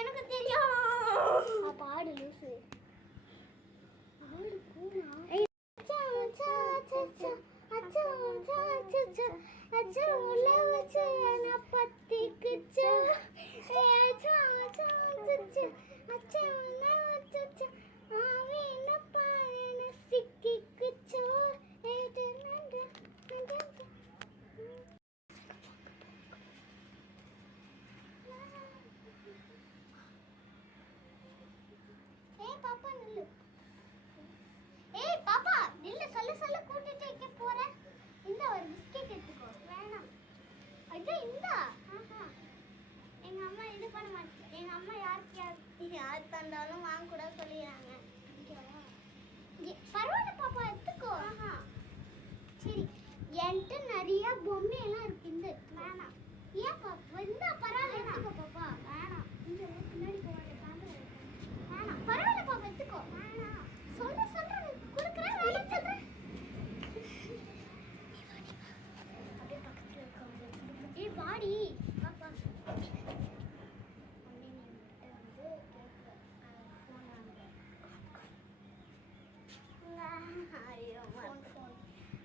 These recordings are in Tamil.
எனக்கு தெரியும். பாடு லூசு. பாப்பா நில்லு. ஏய் பாப்பா நில்லு. சொல்ல கூட்டிட்டு எங்க போற? இந்த ஒரு பிஸ்கட் எடுத்துக்கோ. வேணாம். ஐயா இந்தா. எங்க அம்மா இது பண்ண மாட்டாங்க. எங்க அம்மா யார் தந்தாலும் வாங்க கூட சொல்லிடுறாங்க. பரவாயில்ல பாப்பா எடுத்துக்கோ. சரி என்கிட்ட நிறைய பொம்மை எல்லாம் இருக்கு. இந்த வேணாம். ஏன் பாப்பா இந்த பரவாயில்ல எடுத்துக்கோ பாப்பா. வேணாம். இந்த பின்னாடி போவாங்க. வேணாம். பரவாயில்ல பாப்பா எடுத்துக்கோ. வேணாம். சொல்றேன் குடுக்குறேன். வேணாம் சொல்றேன். அப்படியே பக்கத்துல இருக்காங்க. ஏய் வாடி பாப்பா.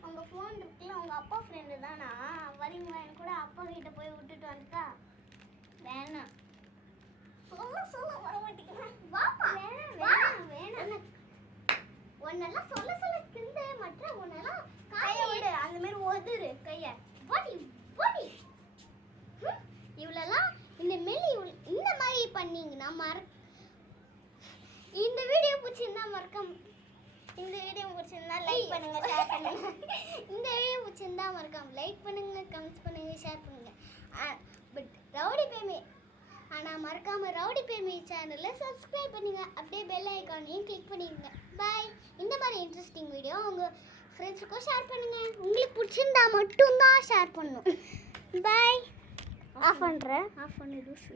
உங்க ஃபோன் இருக்குல்ல, உங்க அப்பா ஃப்ரெண்டு தானா? வரீங்களா? என் கூட அப்பா கிட்ட போய் விட்டுட்டு வந்துட்டா. வேணாம். சொல்ல வர மாட்டேங்கிறேன். வாப்பா. வேணாம். உன்னெல்லாம் சொல்ல திண்டு மற்ற உன்னெல்லாம் கையை விடு. அந்த மாதிரி ஒதுரு கையை. போடி. இவ்வளெல்லாம் இந்த மாதிரி பண்ணீங்கன்னா இந்த வீடியோ பிடிச்சிருந்தா லைக் பண்ணுங்க, ஷேர் பண்ணுங்க. இந்த வீடியோ பிடிச்சிருந்தா மறக்காம லைக் பண்ணுங்க, கமெண்ட்ஸ் பண்ணுங்க, ஷேர் பண்ணுங்க. பட் ரவுடி பேமி மறக்காம ரவுடி பேமி சேனலை சப்ஸ்கிரைப் பண்ணுங்க. அப்படியே பெல் ஐகானையும் கிளிக் பண்ணிடுங்க. பாய். இந்த மாதிரி இன்ட்ரெஸ்டிங் வீடியோ உங்கள் ஃப்ரெண்ட்ஸுக்கும் ஷேர் பண்ணுங்க. உங்களுக்கு பிடிச்சிருந்தா மட்டும்தான் ஷேர் பண்ணணும். பாய். ஆஃப் பண்ணு லூசு.